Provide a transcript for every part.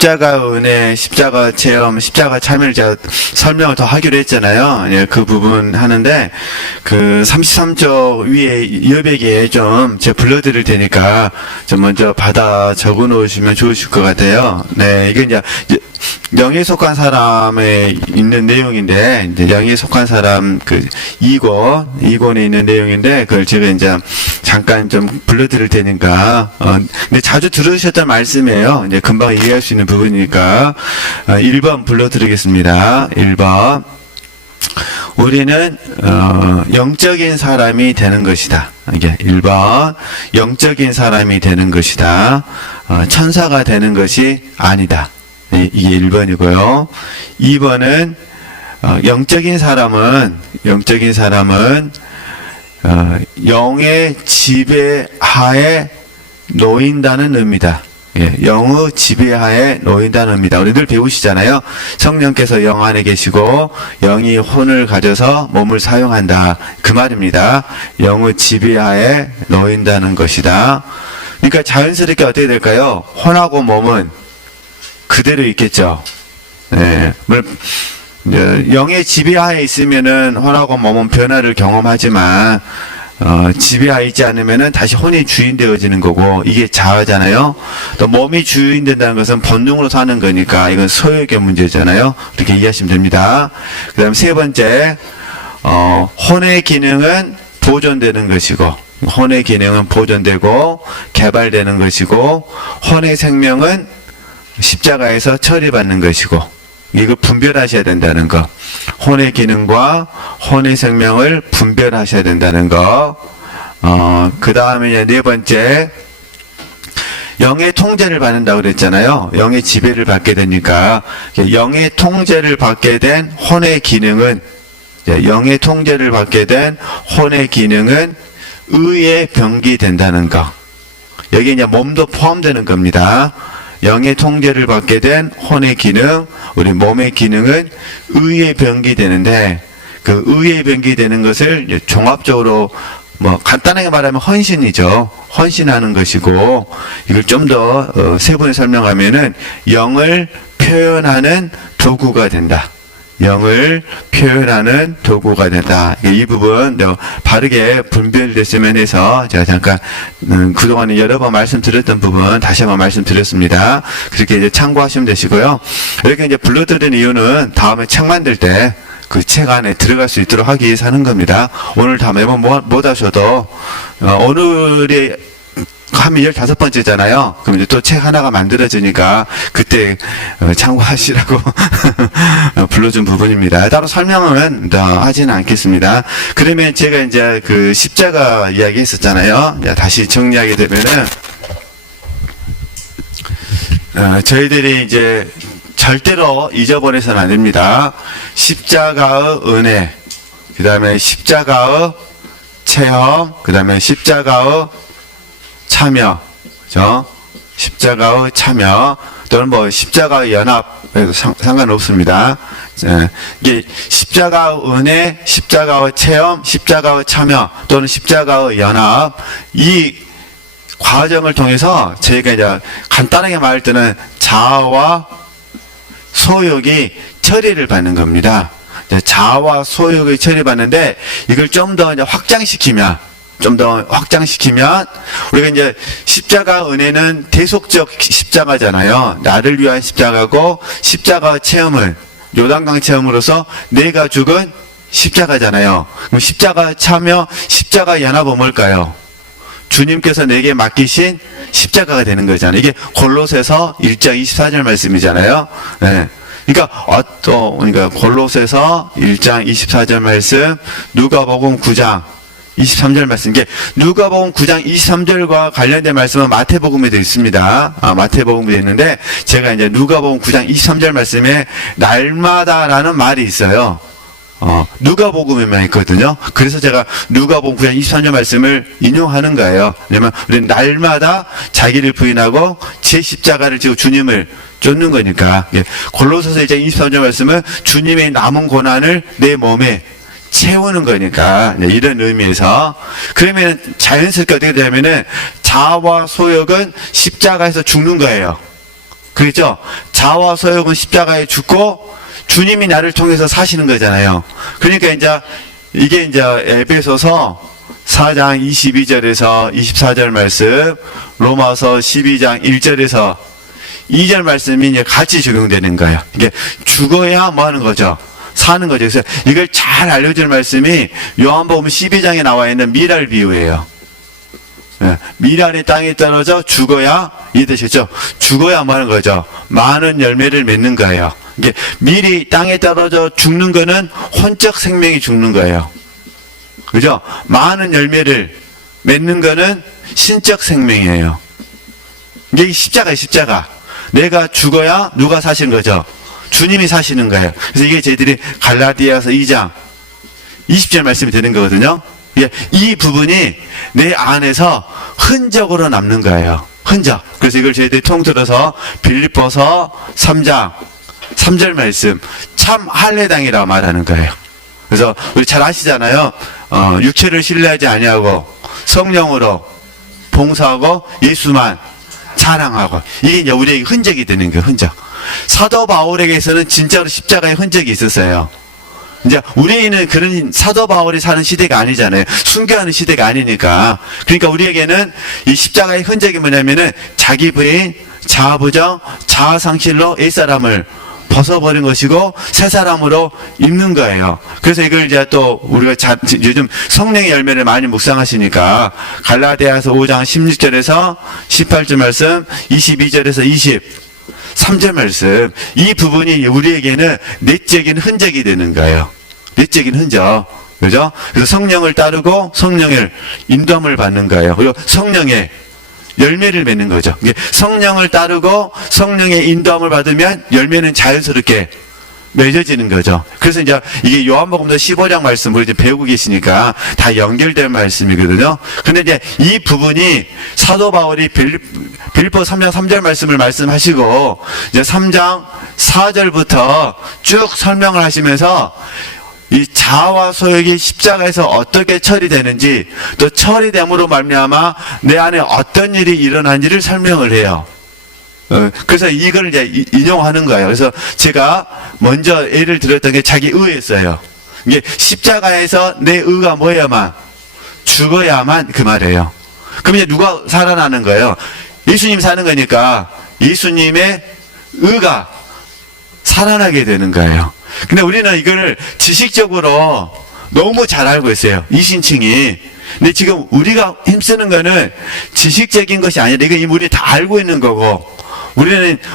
십자가 은혜, 십자가 체험, 십자가 참여를 제가 설명을 더 하기로 했잖아요. 예, 그 부분 하는데, 그 33쪽 위에 여백에 좀 제가 불러드릴 테니까 좀 먼저 받아 적어 놓으시면 좋으실 것 같아요. 네, 이게 이제 영에 속한 사람에 있는 내용인데, 이제 영에 속한 사람 그 2권에 있는 내용인데, 그걸 제가 이제 잠깐 좀 불러드릴 테니까, 근데 자주 들으셨던 말씀이에요. 이제 금방 이해할 수 있는 부분이니까, 1번 불러드리겠습니다. 1번. 우리는, 영적인 사람이 되는 것이다. 이게 1번. 영적인 사람이 되는 것이다. 천사가 되는 것이 아니다. 이게 1번이고요. 2번은 영적인 사람은 영의 지배하에 놓인다는 의미다. 예, 영의 지배하에 놓인다는 의미다. 우리 늘 배우시잖아요. 성령께서 영 안에 계시고 영이 혼을 가져서 몸을 사용한다. 그 말입니다. 영의 지배하에 놓인다는 것이다. 그러니까 자연스럽게 어떻게 될까요? 혼하고 몸은 그대로 있겠죠. 네. 영의 지배하에 있으면은 혼하고 몸은 변화를 경험하지만, 지배하에 있지 않으면은 다시 혼이 주인 되어지는 거고, 이게 자아잖아요. 또 몸이 주인 된다는 것은 본능으로 사는 거니까, 이건 소욕의 문제잖아요. 이렇게 이해하시면 됩니다. 그 다음 세 번째, 혼의 기능은 보존되는 것이고, 혼의 기능은 보존되고, 개발되는 것이고, 혼의 생명은 십자가에서 처리받는 것이고, 이거 분별하셔야 된다는 거. 혼의 기능과 혼의 생명을 분별하셔야 된다는 거. 그 다음에 네 번째, 영의 통제를 받는다고 그랬잖아요. 영의 지배를 받게 되니까, 영의 통제를 받게 된 혼의 기능은, 영의 통제를 받게 된 혼의 기능은 의의 병기 된다는 거. 여기 이제 몸도 포함되는 겁니다. 영의 통제를 받게 된 혼의 기능, 우리 몸의 기능은 의의 병기 되는데, 그 의의 병기 되는 것을 종합적으로 간단하게 말하면 헌신이죠. 헌신하는 것이고, 이걸 좀 더 세분히 설명하면은 영을 표현하는 도구가 된다. 영을 표현하는 도구가 된다. 이 부분 바르게 분별됐으면 해서 제가 잠깐 그동안에 여러 번 말씀드렸던 부분 다시 한번 말씀드렸습니다. 그렇게 이제 참고하시면 되시고요. 이렇게 이제 불러드린 이유는 다음에 책 만들 때 그 책 안에 들어갈 수 있도록 하기 위해서 하는 겁니다. 오늘 다 매번 못 하셔도 오늘이 하면 15번째잖아요. 그럼 이제 또 책 하나가 만들어지니까 그때 참고하시라고 불러준 부분입니다. 따로 설명은 하지는 않겠습니다. 그러면 제가 이제 그 십자가 이야기 했었잖아요. 다시 정리하게 되면은, 저희들이 이제 절대로 잊어버려서는 안 됩니다. 십자가의 은혜, 그 다음에 십자가의 체험, 그 다음에 십자가의 참여, 그죠? 십자가의 참여, 또는 십자가의 연합에도 상관없습니다. 이게 십자가의 은혜, 십자가의 체험, 십자가의 참여, 또는 십자가의 연합, 이 과정을 통해서 저희가 이제 간단하게 말할 때는 자아와 소욕이 처리를 받는 겁니다. 자아와 소욕이 처리받는데, 이걸 좀 더 확장시키면, 우리가 이제 십자가 은혜는 대속적 십자가잖아요. 나를 위한 십자가고, 십자가 체험은 요단강 체험으로서 내가 죽은 십자가잖아요. 그럼 십자가 참여, 십자가 연합은 뭘까요? 주님께서 내게 맡기신 십자가가 되는 거잖아요. 이게 골로새서 1장 24절 말씀이잖아요. 네. 그러니까 골로새서 1장 24절 말씀, 누가복음 9장 23절 말씀. 이게 누가복음 9장 23절과 관련된 말씀은 마태복음에도 있습니다. 마태복음에 있는데, 제가 이제 누가복음 9장 23절 말씀에 날마다라는 말이 있어요. 누가복음에만 있거든요. 그래서 제가 누가복음 9장 23절 말씀을 인용하는 거예요. 왜냐면 우리는 날마다 자기를 부인하고 제 십자가를 지고 주님을 쫓는 거니까. 골로새서 1장 23절 말씀은 주님의 남은 고난을 내 몸에 채우는 거니까, 이런 의미에서. 그러면 자연스럽게 어떻게 되냐면은 자아와 소욕은 십자가에서 죽는 거예요. 그렇죠? 자와 소욕은 십자가에 죽고 주님이 나를 통해서 사시는 거잖아요. 그러니까 이게 에베소서 4장 22절에서 24절 말씀, 로마서 12장 1절에서 2절 말씀이 이제 같이 적용되는 거예요. 이게 죽어야 뭐 하는 거죠? 사는 거죠. 그래서 이걸 잘 알려줄 말씀이 요한복음 12장에 나와 있는 미랄 비유예요. 미랄이 땅에 떨어져 죽어야, 이해되셨죠? 죽어야 뭐 하는 거죠? 많은 열매를 맺는 거예요. 이게 밀이 땅에 떨어져 죽는 거는 혼적 생명이 죽는 거예요. 그죠? 많은 열매를 맺는 거는 신적 생명이에요. 이게 십자가예요, 십자가. 내가 죽어야 누가 사시는 거죠? 주님이 사시는 거예요. 그래서 이게 저희들이 갈라디아서 2장 20절 말씀이 되는 거거든요. 이 부분이 내 안에서 흔적으로 남는 거예요. 흔적. 그래서 이걸 저희들이 통틀어서 빌립보서 3장 3절 말씀, 참 할례당이라고 말하는 거예요. 그래서 우리 잘 아시잖아요. 육체를 신뢰하지 아니하고 성령으로 봉사하고 예수만 자랑하고, 이게 이제 우리에게 흔적이 되는 거예요. 흔적. 사도 바울에게서는 진짜로 십자가의 흔적이 있었어요. 이제 우리는 그런 사도 바울이 사는 시대가 아니잖아요. 순교하는 시대가 아니니까. 그러니까 우리에게는 이 십자가의 흔적이 뭐냐면은 자기 부인, 자아부정, 자아상실로 옛사람을 벗어버린 것이고 새 사람으로 입는 거예요. 그래서 이걸 이제 또 우리가 요즘 성령의 열매를 많이 묵상하시니까 갈라디아서 5장 16절에서 18절 말씀, 22절에서 23절 말씀, 이 부분이 우리에게는 내적인 흔적이 되는 거예요. 내적인 흔적. 그죠? 그래서 성령을 따르고 성령의 인도함을 받는 거예요. 그리고 성령의 열매를 맺는 거죠. 성령을 따르고 성령의 인도함을 받으면 열매는 자연스럽게 맺어지는 거죠. 그래서 이제 이게 요한복음서 15장 말씀 우리 이제 배우고 계시니까 다 연결된 말씀이거든요. 근데 이제 이 부분이 사도 바울이 빌립보 3장 3절 말씀을 말씀하시고 이제 3장 4절부터 쭉 설명을 하시면서 이 자아와 소욕이 십자가에서 어떻게 처리되는지, 또 처리됨으로 말미암아 내 안에 어떤 일이 일어난지를 설명을 해요. 그래서 이걸 이제 인용하는 거예요. 그래서 제가 먼저 예를 들었던 게 자기 의였어요. 이게 십자가에서 내 의가 뭐야만 죽어야만 그 말이에요. 그럼 이제 누가 살아나는 거예요? 예수님 사는 거니까 예수님의 의가 살아나게 되는 거예요. 근데 우리는 이걸 지식적으로 너무 잘 알고 있어요. 이신층이. 근데 지금 우리가 힘쓰는 거는 지식적인 것이 아니라 이거 우리 다 알고 있는 거고,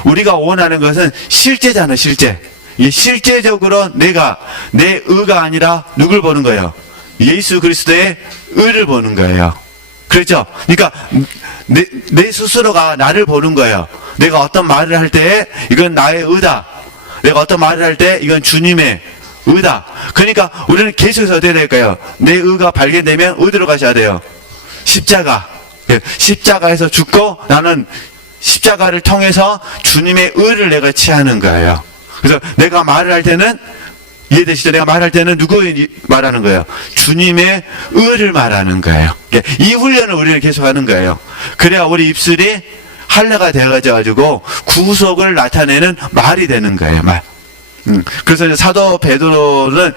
우리가 원하는 것은 실제잖아, 실제. 이게 실제적으로 내가 내 의가 아니라 누굴 보는 거예요? 예수 그리스도의 의를 보는 거예요. 그렇죠? 그러니까 내 스스로가 나를 보는 거예요. 내가 어떤 말을 할 때 이건 나의 의다. 내가 어떤 말을 할 때 이건 주님의 의다. 그러니까 우리는 계속해서 어떻게 될까요? 내 의가 발견되면 어디로 가셔야 돼요? 십자가. 십자가에서 죽고 나는 십자가를 통해서 주님의 의를 내가 취하는 거예요. 그래서 내가 말을 할 때는, 이해되시죠? 내가 말할 때는 누구 말하는 거예요? 주님의 의를 말하는 거예요. 이 훈련을 우리는 계속하는 거예요. 그래야 우리 입술이 할례가 되어가지고 구속을 나타내는 말이 되는 거예요, 말. 그래서 사도 베드로는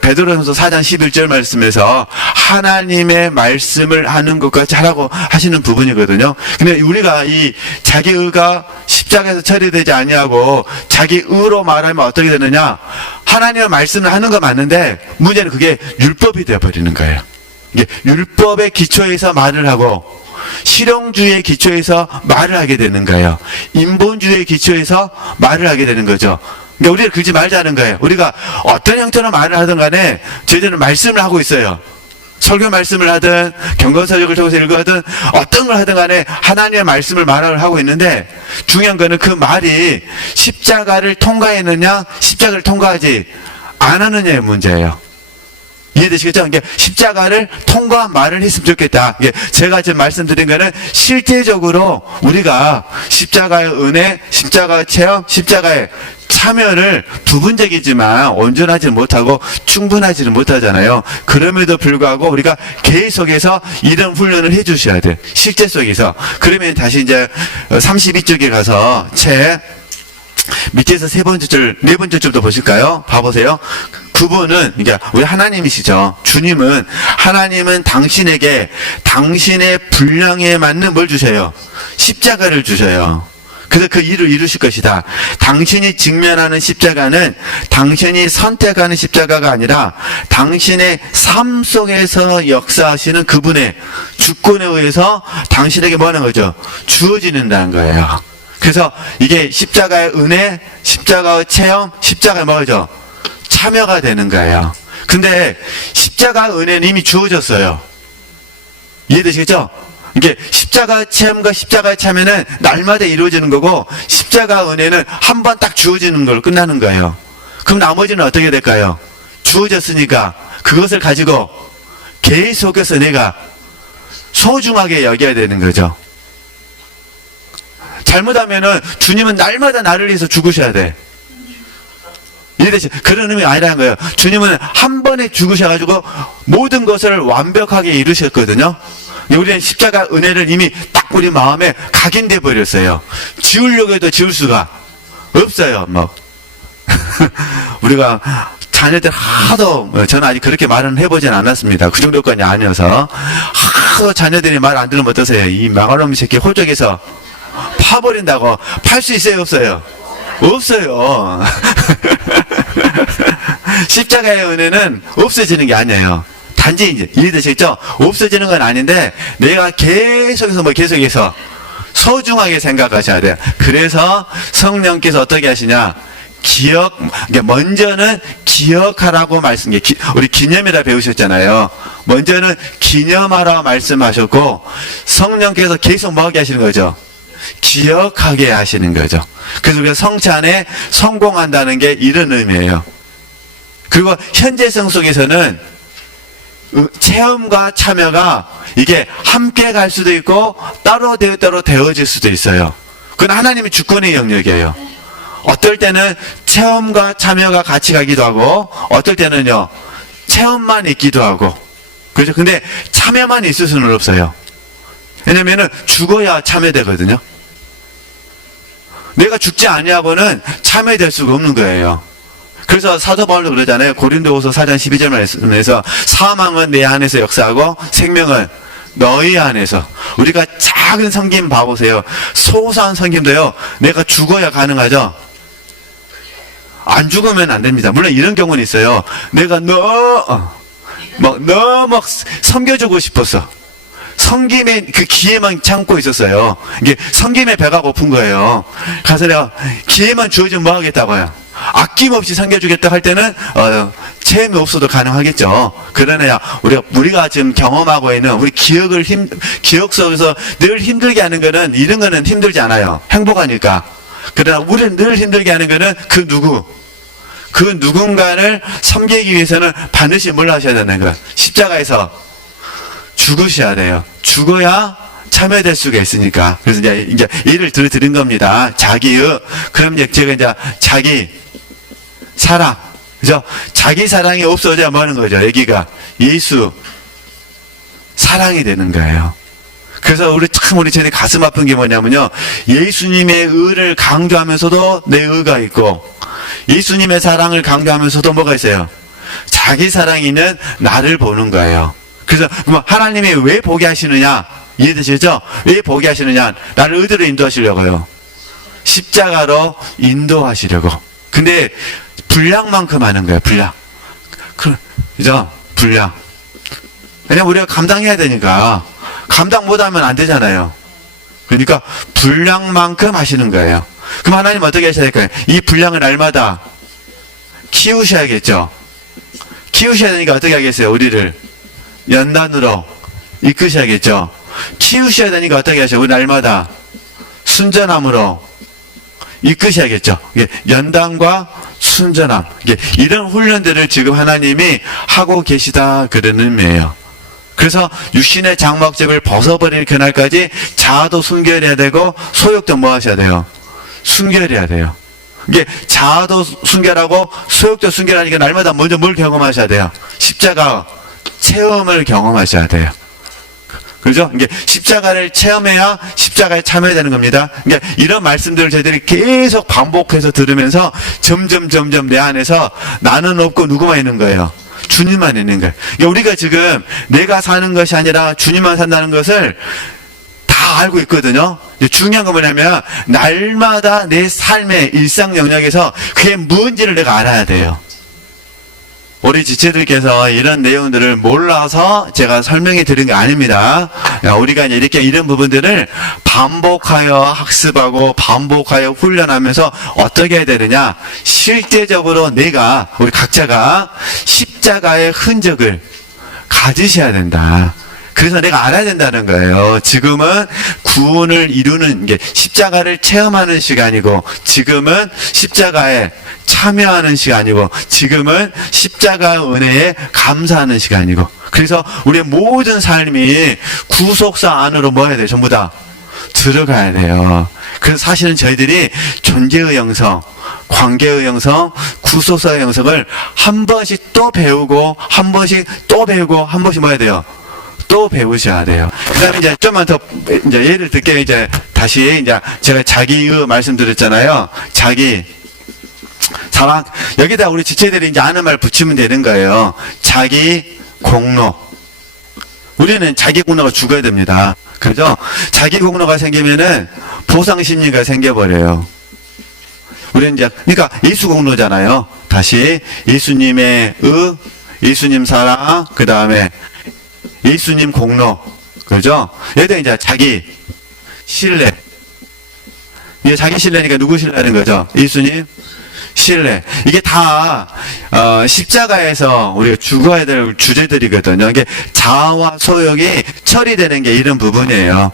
베드로전서 4장 11절 말씀에서 하나님의 말씀을 하는 것과 잘하고 하시는 부분이거든요. 근데 우리가 이 자기 의가 십자가에서 처리되지 아니하고 자기 의로 말하면 어떻게 되느냐? 하나님의 말씀을 하는 거 맞는데 문제는 그게 율법이 되어버리는 거예요. 이게 율법의 기초에서 말을 하고 실용주의의 기초에서 말을 하게 되는 거예요. 인본주의의 기초에서 말을 하게 되는 거죠. 그러니까 우리가 그러지 말자는 거예요. 우리가 어떤 형태로 말을 하든 간에 저희들은 말씀을 하고 있어요. 설교 말씀을 하든 경건서적을 통해서 읽어든 어떤 걸 하든 간에 하나님의 말씀을 말을 하고 있는데 중요한 거는 그 말이 십자가를 통과했느냐 십자가를 통과하지 않았느냐의 문제예요. 이해되시겠죠? 그러니까 십자가를 통과한 말을 했으면 좋겠다. 제가 지금 말씀드린 거는 실제적으로 우리가 십자가의 은혜, 십자가의 체험, 십자가의 참여를 부분적이지만 온전하지 못하고 충분하지는 못하잖아요. 그럼에도 불구하고 우리가 계속해서 이런 훈련을 해 주셔야 돼요. 실제 속에서. 그러면 다시 이제 32쪽에 가서 책 밑에서 세 번째 줄, 네 번째 줄도 보실까요? 봐보세요. 그분은, 그러니까 우리 하나님이시죠. 주님은, 하나님은 당신에게 당신의 분량에 맞는 뭘 주셔요? 십자가를 주셔요. 그래서 그 일을 이루실 것이다. 당신이 직면하는 십자가는 당신이 선택하는 십자가가 아니라 당신의 삶 속에서 역사하시는 그분의 주권에 의해서 당신에게 뭐 하는 거죠? 주어지는다는 거예요. 그래서 이게 십자가의 은혜, 십자가의 체험, 십자가의 뭐죠? 참여가 되는 거예요. 근데 십자가 은혜는 이미 주어졌어요. 이해되시겠죠? 이게 십자가 체험과 십자가 참여는 날마다 이루어지는 거고 십자가 은혜는 한 번 딱 주어지는 걸로 끝나는 거예요. 그럼 나머지는 어떻게 될까요? 주어졌으니까 그것을 가지고 계속해서 내가 소중하게 여겨야 되는 거죠. 잘못하면은 주님은 날마다 나를 위해서 죽으셔야 돼. 이해되시? 그런 의미가 아니라는 거예요. 주님은 한 번에 죽으셔가지고 모든 것을 완벽하게 이루셨거든요. 우리는 십자가 은혜를 이미 딱 우리 마음에 각인돼 버렸어요. 지우려고 해도 지울 수가 없어요. 뭐 우리가 자녀들 하도, 저는 아직 그렇게 말은 해보진 않았습니다. 그 정도까지 아니어서 하도 자녀들이 말 안 들으면 어떠세요? 이 망할놈 새끼 홀쪽에서 파버린다고. 팔 수 있어요, 없어요? 없어요. 십자가의 은혜는 없어지는 게 아니에요. 단지 이제 이해되시겠죠? 없어지는 건 아닌데 내가 계속해서 소중하게 생각하셔야 돼요. 그래서 성령께서 어떻게 하시냐? 그러니까 먼저는 기억하라고 우리 기념이라 배우셨잖아요. 먼저는 기념하라고 말씀하셨고 성령께서 계속 뭐하게 하시는 거죠? 기억하게 하시는 거죠. 그래서 우리가 성찬에 성공한다는 게 이런 의미예요. 그리고 현재성 속에서는 체험과 참여가 이게 함께 갈 수도 있고 따로 되어질 수도 있어요. 그건 하나님의 주권의 영역이에요. 어떨 때는 체험과 참여가 같이 가기도 하고 어떨 때는요 체험만 있기도 하고 그렇죠. 근데 참여만 있을 수는 없어요. 왜냐면은 죽어야 참여되거든요. 내가 죽지 아니하고는 참여될 수가 없는 거예요. 그래서 사도 바울도 그러잖아요. 고린도후서 4장 12절 말씀에서 사망은 내 안에서 역사하고 생명은 너희 안에서. 우리가 작은 섬김 봐보세요. 소소한 섬김도요. 내가 죽어야 가능하죠. 안 죽으면 안 됩니다. 물론 이런 경우는 있어요. 내가 너무 섬겨주고 싶었어. 섬김의 그 기회만 참고 있었어요. 이게 섬김의 배가 고픈 거예요. 가서 내가 기회만 주어지면 뭐 하겠다고요. 아낌없이 섬겨주겠다 할 때는 체험이 없어도 가능하겠죠. 그러나 우리가 지금 경험하고 있는 우리 기억 속에서 늘 힘들게 하는 거는 이런 거는 힘들지 않아요. 행복하니까. 그러나 우리는 늘 힘들게 하는 거는 그 누군가를 섬기기 위해서는 반드시 뭘 하셔야 되는 거야. 십자가에서 죽으셔야 돼요. 죽어야 참여될 수가 있으니까. 그래서 이제 예를 들은 겁니다. 그럼 제가 이제 자기 사랑, 그죠? 자기 사랑이 없어져야 뭐 하는 거죠? 여기가 예수 사랑이 되는 거예요. 그래서 우리 전에 가슴 아픈 게 뭐냐면요. 예수님의 의를 강조하면서도 내 의가 있고, 예수님의 사랑을 강조하면서도 뭐가 있어요? 자기 사랑이 있는 나를 보는 거예요. 그래서 하나님이 왜 보게 하시느냐? 이해되시죠? 왜 보게 하시느냐? 나를 어디로 인도하시려고요? 십자가로 인도하시려고. 근데 분량만큼 하는 거예요. 분량. 그죠? 분량. 왜냐면 우리가 감당해야 되니까. 감당 못하면 안 되잖아요. 그러니까 분량만큼 하시는 거예요. 그럼 하나님 어떻게 하셔야 될까요? 이 분량을 날마다 키우셔야겠죠. 키우셔야 되니까 어떻게 하겠어요? 우리를 연단으로 이끄셔야겠죠. 키우셔야 되니까 어떻게 하셔요? 우리 날마다 순전함으로 이끄셔야겠죠. 연단과 순전함. 이런 훈련들을 지금 하나님이 하고 계시다 그런 의미예요. 그래서 육신의 장막집을 벗어버릴 그날까지 자아도 순결해야 되고 소욕도 뭐 하셔야 돼요? 순결해야 돼요. 이게 자아도 순결하고 소욕도 순결하니까 날마다 먼저 뭘 경험하셔야 돼요? 십자가 체험을 경험하셔야 돼요. 그죠? 이게 십자가를 체험해야 십자가에 참여해야 되는 겁니다. 그러니까 이런 말씀들을 저희들이 계속 반복해서 들으면서 점점 내 안에서 나는 없고 누구만 있는 거예요? 주님만 있는 거예요. 그러니까 우리가 지금 내가 사는 것이 아니라 주님만 산다는 것을 다 알고 있거든요. 중요한 건 뭐냐면 날마다 내 삶의 일상 영역에서 그게 뭔지를 내가 알아야 돼요. 우리 지체들께서 이런 내용들을 몰라서 제가 설명해 드린 게 아닙니다. 우리가 이렇게 이런 부분들을 반복하여 학습하고 반복하여 훈련하면서 어떻게 해야 되느냐? 실제적으로 내가, 우리 각자가 십자가의 흔적을 가지셔야 된다. 그래서 내가 알아야 된다는 거예요. 지금은 구원을 이루는 게 십자가를 체험하는 시간이고, 지금은 십자가에 참여하는 시간이고, 지금은 십자가 은혜에 감사하는 시간이고, 그래서 우리의 모든 삶이 구속사 안으로 뭐 해야 돼요? 전부 다 들어가야 돼요. 그래서 사실은 저희들이 존재의 영성, 관계의 영성, 구속사의 영성을 한 번씩 또 배우고, 한 번씩 또 배우고, 한 번씩 뭐 해야 돼요? 또 배우셔야 돼요. 그 다음에 이제 좀만 더, 이제 예를 들게, 이제 다시, 이제 제가 자기의 말씀드렸잖아요. 자기, 사랑. 여기다 우리 지체들이 이제 아는 말 붙이면 되는 거예요. 자기 공로. 우리는 자기 공로가 죽어야 됩니다. 그죠? 자기 공로가 생기면은 보상 심리가 생겨버려요. 우리는 이제, 그러니까 예수 공로잖아요. 다시, 예수님의 예수님 사랑, 그 다음에 예수님 공로, 그죠? 여기다 이제 자기 신뢰. 이게 자기 신뢰니까 누구 신뢰하는 거죠? 예수님 신뢰. 이게 다 십자가에서 우리가 죽어야 될 주제들이거든요. 이게 자아와 소욕이 처리되는 게 이런 부분이에요.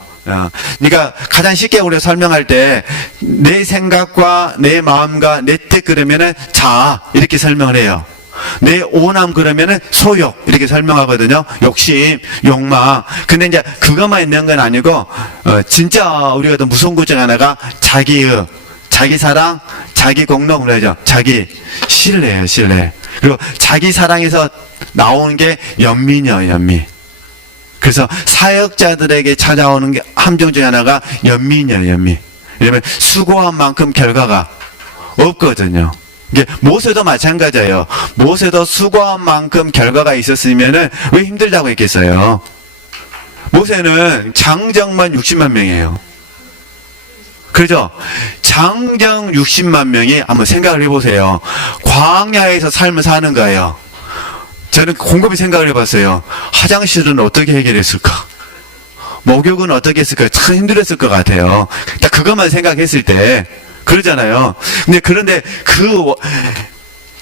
그러니까 가장 쉽게 우리가 설명할 때 내 생각과 내 마음과 내 뜻 그러면은 자아 이렇게 설명을 해요. 내 오남 그러면은 소욕 이렇게 설명하거든요. 욕심, 욕망. 근데 이제 그것만 있는 건 아니고 진짜 우리가 더 무서운 것 중 하나가 자기의, 자기 사랑, 자기 공로 그러죠. 자기 신뢰예요, 신뢰. 그리고 자기 사랑에서 나오는 게 연민이요, 연민. 그래서 사역자들에게 찾아오는 게 함정 중 하나가 연민이요, 연민. 왜냐면 수고한 만큼 결과가 없거든요. 이게 모세도 마찬가지예요. 모세도 수고한 만큼 결과가 있었으면은 왜 힘들다고 했겠어요? 모세는 장정만 60만 명이에요. 그죠? 장정 60만 명이 한번 생각을 해보세요. 광야에서 삶을 사는 거예요. 저는 곰곰이 생각을 해봤어요. 화장실은 어떻게 해결했을까? 목욕은 어떻게 했을까? 참 힘들었을 것 같아요. 딱 그것만 생각했을 때 그러잖아요. 그런데 그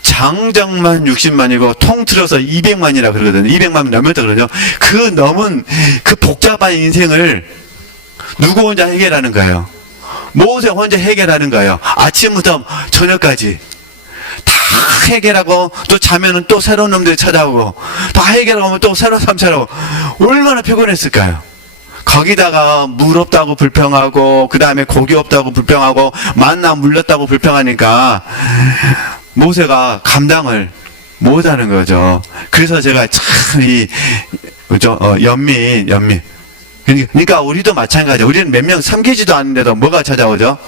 장정만 60만이고 통틀어서 200만이라 그러거든요. 200만 넘었다 그러죠. 그 넘은 그 복잡한 인생을 누구 혼자 해결하는 거예요? 모세 혼자 해결하는 거예요. 아침부터 저녁까지 다 해결하고 또 자면은 또 새로운 놈들 찾아오고 다 해결하면 또 새로운 사람 찾아오고 얼마나 피곤했을까요? 거기다가 물 없다고 불평하고 그 다음에 고기 없다고 불평하고 만나 물렸다고 불평하니까 모세가 감당을 못하는 거죠. 그래서 제가 참 그죠? 연민. 그러니까 우리도 마찬가지예요. 우리는 몇 명 섬기지도 않는데도 뭐가 찾아오죠?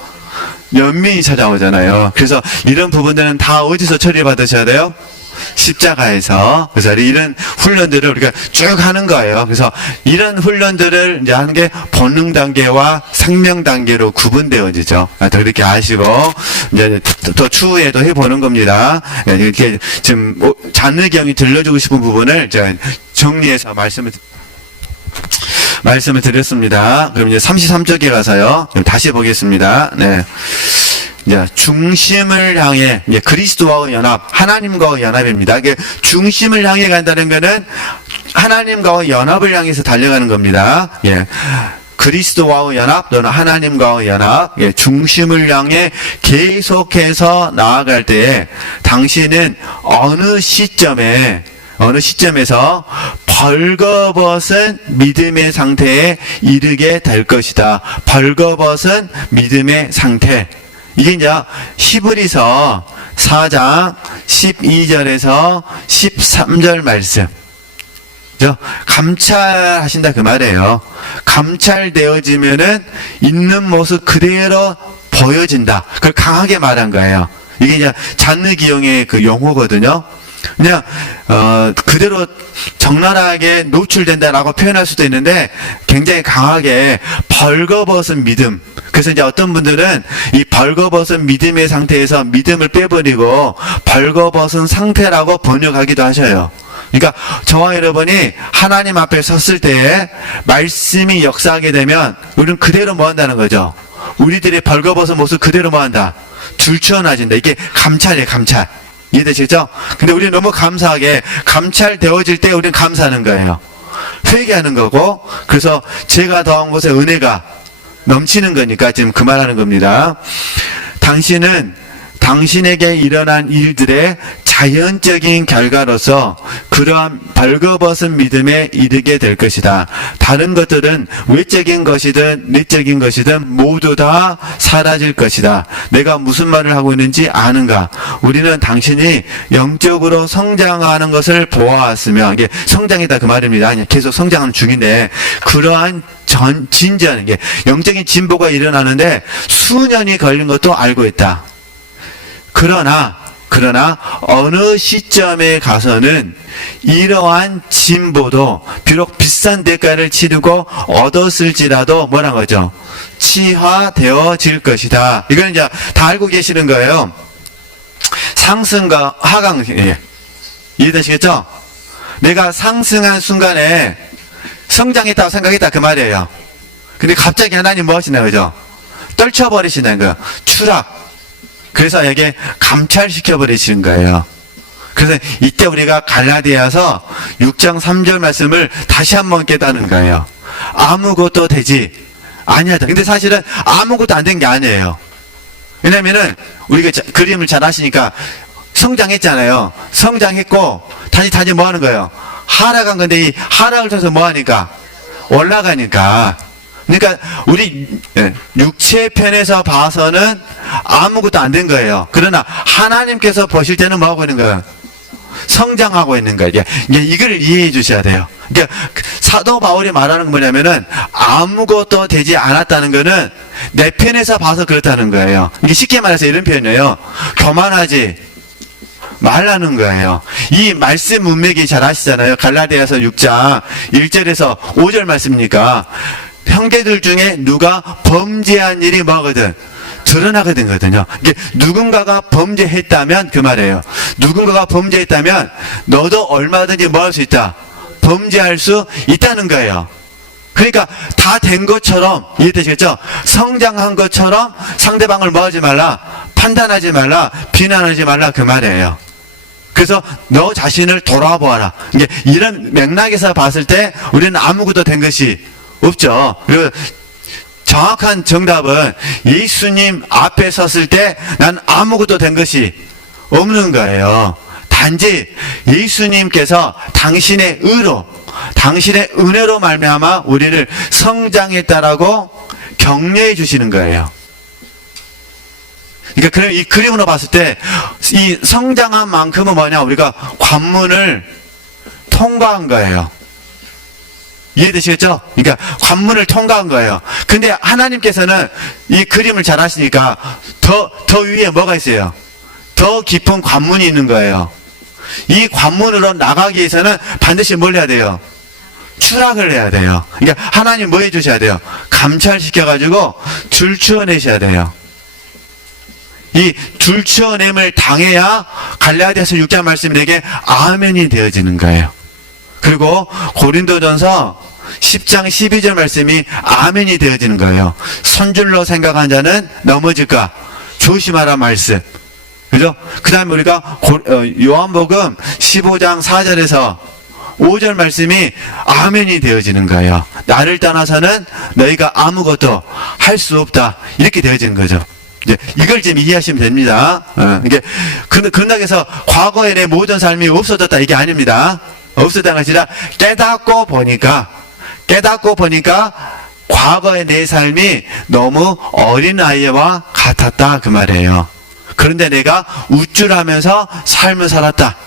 연민이 찾아오잖아요. 그래서 이런 부분들은 다 어디서 처리받으셔야 돼요? 십자가에서. 그래서 이런 훈련들을 우리가 쭉 하는 거예요. 그래서 이런 훈련들을 이제 하는 게 본능 단계와 생명 단계로 구분되어지죠. 더 그렇게 아시고 이제 또 추후에도 해보는 겁니다. 이렇게 지금 잔느경이 들려주고 싶은 부분을 제가 정리해서 말씀을 드렸습니다. 그럼 이제 33쪽에 가서요. 다시 보겠습니다. 네. 이제 중심을 향해 이제 그리스도와의 연합, 하나님과의 연합입니다. 이게 중심을 향해 간다는 것은 하나님과의 연합을 향해서 달려가는 겁니다. 예. 그리스도와의 연합 또는 하나님과의 연합, 예, 중심을 향해 계속해서 나아갈 때에 당신은 어느 시점에서 벌거벗은 믿음의 상태에 이르게 될 것이다. 벌거벗은 믿음의 상태. 이게 이제 히브리서 4장 12절에서 13절 말씀. 감찰하신다 그 말이에요. 감찰되어지면은 있는 모습 그대로 보여진다. 그걸 강하게 말한 거예요. 이게 이제 잔느기용의 그 용어거든요. 그냥 그대로 적나라하게 노출된다라고 표현할 수도 있는데 굉장히 강하게 벌거벗은 믿음. 그래서 이제 어떤 분들은 이 벌거벗은 믿음의 상태에서 믿음을 빼버리고 벌거벗은 상태라고 번역하기도 하셔요. 그러니까 저와 여러분이 하나님 앞에 섰을 때 말씀이 역사하게 되면 우리는 그대로 뭐 한다는 거죠. 우리들의 벌거벗은 모습 그대로 뭐 한다. 줄쳐놔진다. 이게 감찰이에요. 감찰. 이해되시죠? 근데 우리는 너무 감사하게 감찰되어질 때 우리는 감사하는 거예요. 회개하는 거고, 그래서 제가 더한 곳에 은혜가 넘치는 거니까 지금 그 말하는 겁니다. 당신은 당신에게 일어난 일들의 자연적인 결과로서 그러한 벌거벗은 믿음에 이르게 될 것이다. 다른 것들은 외적인 것이든 내적인 것이든 모두 다 사라질 것이다. 내가 무슨 말을 하고 있는지 아는가? 우리는 당신이 영적으로 성장하는 것을 보아왔으며, 이게 성장이다 그 말입니다. 아니, 계속 성장하는 중인데, 그러한 진전, 이게 영적인 진보가 일어나는데 수년이 걸린 것도 알고 있다. 그러나 어느 시점에 가서는 이러한 진보도 비록 비싼 대가를 치르고 얻었을지라도 뭐란 거죠? 치화되어질 것이다. 이건 이제 다 알고 계시는 거예요. 상승과 하강, 이해되시겠죠? 내가 상승한 순간에 성장했다고 생각했다 그 말이에요. 근데 갑자기 하나님 뭐 하시나요? 그죠? 떨쳐버리시는 거예요. 추락. 그래서 이게 감찰시켜 버리시는 거예요. 그래서 이때 우리가 갈라디아서 6장 3절 말씀을 다시 한번 깨닫는 거예요. 아무것도 되지 아니하다. 근데 사실은 아무것도 안 된 게 아니에요. 왜냐면은 우리가 그림을 잘 아시니까 성장했잖아요. 성장했고 다시 뭐 하는 거예요? 하락한 건데 이 하락을 통해서 뭐 하니까? 올라가니까. 그러니까 우리 육체 편에서 봐서는 아무것도 안 된 거예요. 그러나 하나님께서 보실 때는 뭐 하고 있는 거예요? 성장하고 있는 거예요. 이걸 이해해 주셔야 돼요. 그러니까 사도 바울이 말하는 건 뭐냐면은 아무것도 되지 않았다는 거는 내 편에서 봐서 그렇다는 거예요. 이게 쉽게 말해서 이런 표현이에요. 교만하지 말라는 거예요. 이 말씀 문맥이 잘 아시잖아요. 갈라디아서 6장 1절에서 5절 말씀이니까 형제들 중에 누가 범죄한 일이 뭐거든? 드러나게 된 거거든요. 이게 누군가가 범죄했다면 그 말이에요. 누군가가 범죄했다면 너도 얼마든지 뭐 할 수 있다? 범죄할 수 있다는 거예요. 그러니까 다 된 것처럼, 이해되시겠죠? 성장한 것처럼 상대방을 뭐 하지 말라? 판단하지 말라, 비난하지 말라 그 말이에요. 그래서 너 자신을 돌아보아라. 이게 이런 맥락에서 봤을 때 우리는 아무것도 된 것이 없죠. 그리고 정확한 정답은 예수님 앞에 섰을 때 난 아무것도 된 것이 없는 거예요. 단지 예수님께서 당신의 의로, 당신의 은혜로 말미암아 우리를 성장했다라고 격려해 주시는 거예요. 그러니까 이 그림으로 봤을 때 이 성장한 만큼은 뭐냐? 우리가 관문을 통과한 거예요. 이해되시겠죠? 그러니까 관문을 통과한 거예요. 근데 하나님께서는 이 그림을 잘 아시니까 더 위에 뭐가 있어요? 더 깊은 관문이 있는 거예요. 이 관문으로 나가기 위해서는 반드시 뭘 해야 돼요? 추락을 해야 돼요. 그러니까 하나님 뭐 해주셔야 돼요? 감찰시켜가지고 줄추어내셔야 돼요. 이 줄추어냄을 당해야 갈라디아서 6장 말씀이 내게 아멘이 되어지는 거예요. 그리고 고린도전서 10장 12절 말씀이 아멘이 되어지는 거예요. 손줄로 생각한 자는 넘어질까 조심하라 말씀. 그죠? 그 다음에 우리가 요한복음 15장 4절에서 5절 말씀이 아멘이 되어지는 거예요. 나를 떠나서는 너희가 아무것도 할 수 없다. 이렇게 되어지는 거죠. 이제 이걸 좀 이해하시면 됩니다. 이게 그런다고 해서 과거에 내 모든 삶이 없어졌다 이게 아닙니다. 없었다는 것이 아니라 깨닫고 보니까 과거의 내 삶이 너무 어린아이와 같았다 그 말이에요. 그런데 내가 우쭐하면서 삶을 살았다.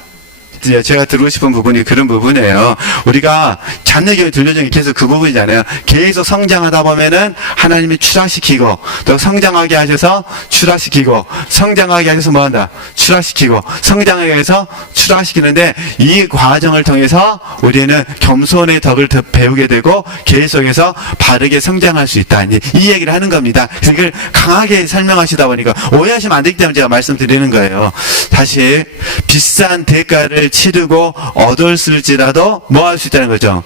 제가 들고 싶은 부분이 그런 부분이에요. 우리가 잔느교회 들려주는 게 계속 그 부분이잖아요. 계속 성장하다 보면은 하나님이 추락시키고, 또 성장하게 하셔서 추락시키고, 성장하게 하셔서 뭐 한다? 추락시키고, 성장하게 해서 추락시키는데, 이 과정을 통해서 우리는 겸손의 덕을 더 배우게 되고 계속해서 바르게 성장할 수 있다. 이 얘기를 하는 겁니다. 그래서 이걸 강하게 설명하시다 보니까 오해하시면 안 되기 때문에 제가 말씀드리는 거예요. 다시 비싼 대가를 치르고 얻었을지라도 뭐 할 수 있다는 거죠?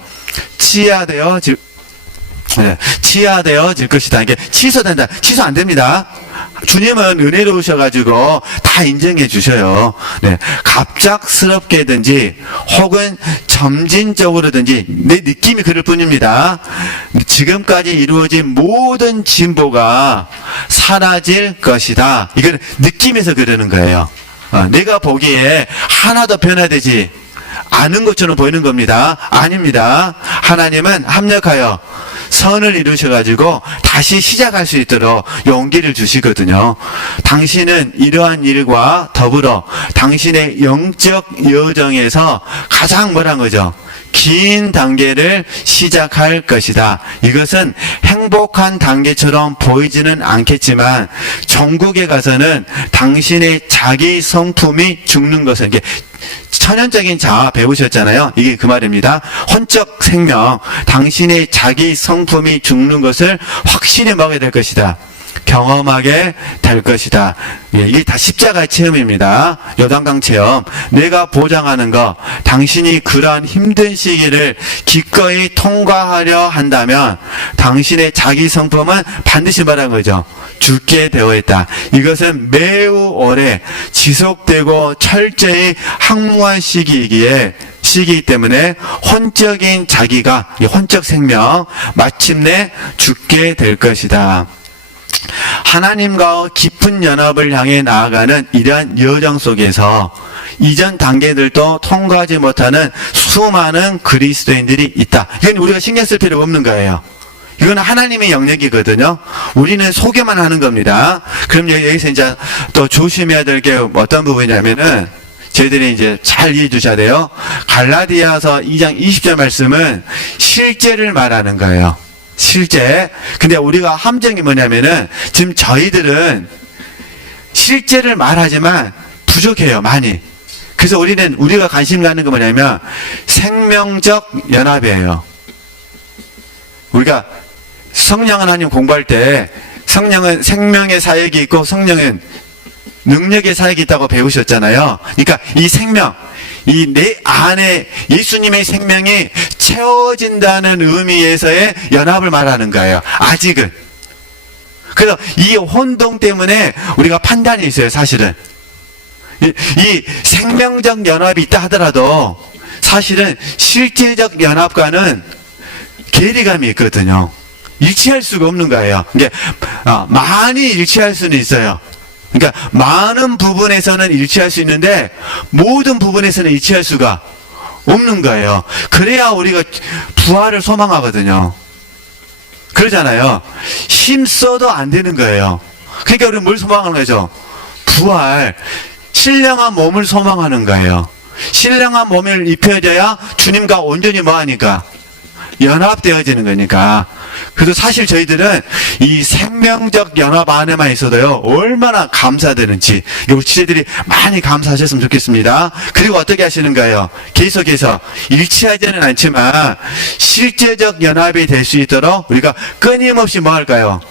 치하되어질 것이다. 이게 취소된다. 취소 안 됩니다. 주님은 은혜로우셔가지고 다 인정해 주셔요. 네. 갑작스럽게든지 혹은 점진적으로든지 내 느낌이 그럴 뿐입니다. 지금까지 이루어진 모든 진보가 사라질 것이다. 이건 느낌에서 그러는 거예요. 내가 보기에 하나도 변화되지 않은 것처럼 보이는 겁니다. 아닙니다. 하나님은 합력하여 선을 이루셔가지고 다시 시작할 수 있도록 용기를 주시거든요. 당신은 이러한 일과 더불어 당신의 영적 여정에서 가장 뭐란 거죠? 긴 단계를 시작할 것이다. 이것은 행복한 단계처럼 보이지는 않겠지만 종국에 가서는 당신의 자기 성품이 죽는 것은, 이게 천연적인 자아 배우셨잖아요. 이게 그 말입니다. 혼적 생명, 당신의 자기 성품이 죽는 것을 확실히 먹어야 될 것이다. 경험하게 될 것이다. 예, 이게 다 십자가의 체험입니다. 요단강 체험. 내가 보장하는 거, 당신이 그러한 힘든 시기를 기꺼이 통과하려 한다면 당신의 자기 성품은 반드시 말한 거죠. 죽게 되어 있다. 이것은 매우 오래 지속되고 철저히 항무한 시기이기 때문에 혼적인 자기가, 혼적 생명, 마침내 죽게 될 것이다. 하나님과 깊은 연합을 향해 나아가는 이러한 여정 속에서 이전 단계들도 통과하지 못하는 수많은 그리스도인들이 있다. 이건 우리가 신경 쓸 필요가 없는 거예요. 이건 하나님의 영역이거든요. 우리는 소개만 하는 겁니다. 그럼 여기서 이제 또 조심해야 될 게 어떤 부분이냐면은, 저희들이 이제 잘 이해해 주셔야 돼요. 갈라디아서 2장 20절 말씀은 실제를 말하는 거예요. 실제. 근데 우리가 함정이 뭐냐면은, 지금 저희들은 실제를 말하지만 부족해요, 많이. 그래서 우리가 관심 갖는 거 뭐냐면 생명적 연합이에요. 우리가 성령 하나님 공부할 때 성령은 생명의 사역이 있고 성령은 능력의 사역이 있다고 배우셨잖아요. 그러니까 이 생명, 이 내 안에 예수님의 생명이 채워진다는 의미에서의 연합을 말하는 거예요. 아직은. 그래서 이 혼동 때문에 우리가 판단이 있어요, 사실은. 이 생명적 연합이 있다 하더라도 사실은 실질적 연합과는 괴리감이 있거든요. 일치할 수가 없는 거예요. 이게 많이 일치할 수는 있어요. 그러니까 많은 부분에서는 일치할 수 있는데 모든 부분에서는 일치할 수가 없는 거예요. 그래야 우리가 부활을 소망하거든요. 그러잖아요. 힘써도 안 되는 거예요. 그러니까 우리는 뭘 소망하는 거죠? 부활, 신령한 몸을 소망하는 거예요. 신령한 몸을 입혀져야 주님과 온전히 뭐하니까? 연합되어지는 거니까. 그래서 사실 저희들은 이 생명적 연합 안에만 있어도요, 얼마나 감사되는지, 우리 지체들이 많이 감사하셨으면 좋겠습니다. 그리고 어떻게 하시는가요? 계속해서 일치하지는 않지만 실제적 연합이 될 수 있도록 우리가 끊임없이 뭐 할까요?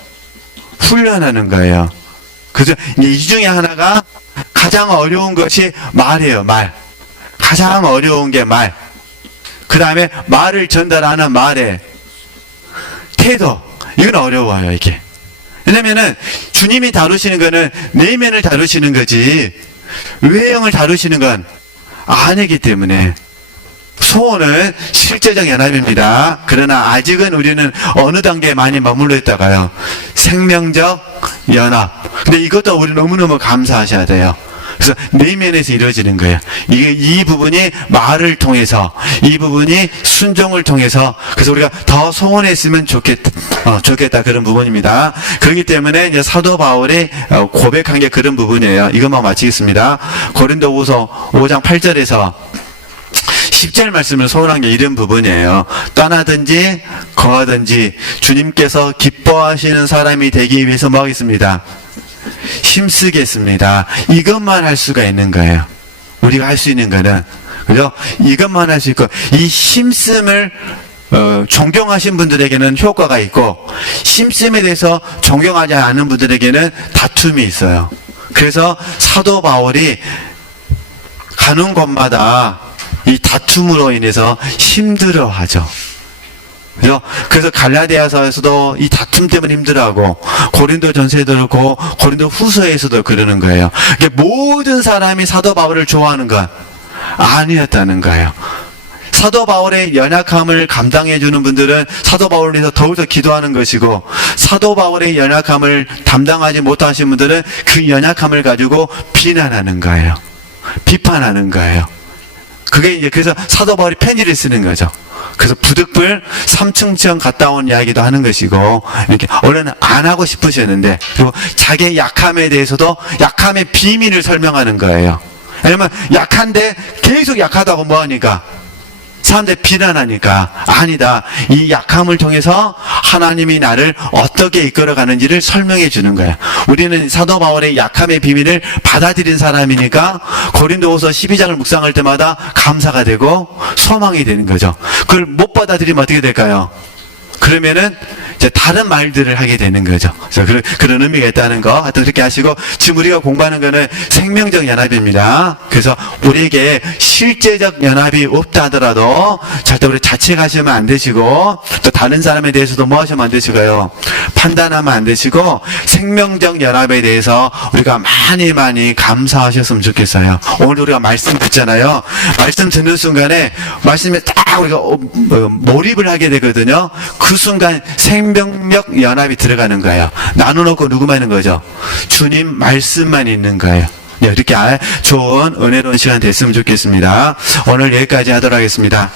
훈련하는 거예요. 그래서 이 중에 하나가 가장 어려운 것이 말이에요, 말. 가장 어려운 게 말. 그 다음에 말을 전달하는 말의 태도. 이건 어려워요, 이게. 왜냐면은 주님이 다루시는 거는 내면을 다루시는 거지 외형을 다루시는 건 아니기 때문에. 소원은 실제적 연합입니다. 그러나 아직은 우리는 어느 단계에 많이 머물러 있다가요, 생명적 연합. 근데 이것도 우리 너무너무 감사하셔야 돼요. 그래서 내면에서 이루어지는 거예요. 이 부분이 말을 통해서, 이 부분이 순종을 통해서, 그래서 우리가 더 소원했으면 좋겠다 그런 부분입니다. 그렇기 때문에 이제 사도 바울이 고백한 게 그런 부분이에요. 이것만 마치겠습니다. 고린도후서 5장 8절에서 10절 말씀을 소원한 게 이런 부분이에요. 떠나든지 거하든지 주님께서 기뻐하시는 사람이 되기 위해서 뭐 하겠습니다? 힘쓰겠습니다. 이것만 할 수가 있는 거예요. 우리가 할 수 있는 거는, 그죠? 이것만 할 수 있고, 이 힘씀을 존경하신 분들에게는 효과가 있고, 힘씀에 대해서 존경하지 않는 분들에게는 다툼이 있어요. 그래서 사도 바울이 가는 곳마다 이 다툼으로 인해서 힘들어하죠. 그죠? 그래서 갈라디아서에서도 이 다툼 때문에 힘들어하고, 고린도 전서에도 그렇고, 고린도 후서에서도 그러는 거예요. 모든 사람이 사도 바울을 좋아하는 건 아니었다는 거예요. 사도 바울의 연약함을 감당해 주는 분들은 사도 바울을 위해서 더욱더 기도하는 것이고, 사도 바울의 연약함을 담당하지 못하신 분들은 그 연약함을 가지고 비난하는 거예요. 비판하는 거예요. 그게 이제 그래서 사도 바울이 편지를 쓰는 거죠. 그래서 부득불 3층청 갔다 온 이야기도 하는 것이고, 이렇게 원래는 안 하고 싶으셨는데, 그리고 자기의 약함에 대해서도 약함의 비밀을 설명하는 거예요. 왜냐면 약한데 계속 약하다고 뭐하니까, 사람들 비난하니까, 아니다, 이 약함을 통해서 하나님이 나를 어떻게 이끌어가는지를 설명해 주는 거야. 우리는 사도 바울의 약함의 비밀을 받아들인 사람이니까 고린도후서 12장을 묵상할 때마다 감사가 되고 소망이 되는 거죠. 그걸 못 받아들이면 어떻게 될까요? 그러면은 이제 다른 말들을 하게 되는 거죠. 그래서 그런 의미가 있다는 거, 하여튼 그렇게 하시고, 지금 우리가 공부하는 거는 생명적 연합입니다. 그래서 우리에게 실제적 연합이 없다 하더라도 절대 우리 자책하시면 안 되시고, 또 다른 사람에 대해서도 뭐 하시면 안 되시고요, 판단하면 안 되시고, 생명적 연합에 대해서 우리가 많이 감사하셨으면 좋겠어요. 오늘 우리가 말씀 듣잖아요. 말씀 듣는 순간에 말씀에 딱 우리가 몰입을 하게 되거든요. 그 순간 생명력 연합이 들어가는 거예요. 나눠놓고 누구만 있는 거죠? 주님 말씀만 있는 거예요. 네, 이렇게 좋은 은혜로운 시간 됐으면 좋겠습니다. 오늘 여기까지 하도록 하겠습니다.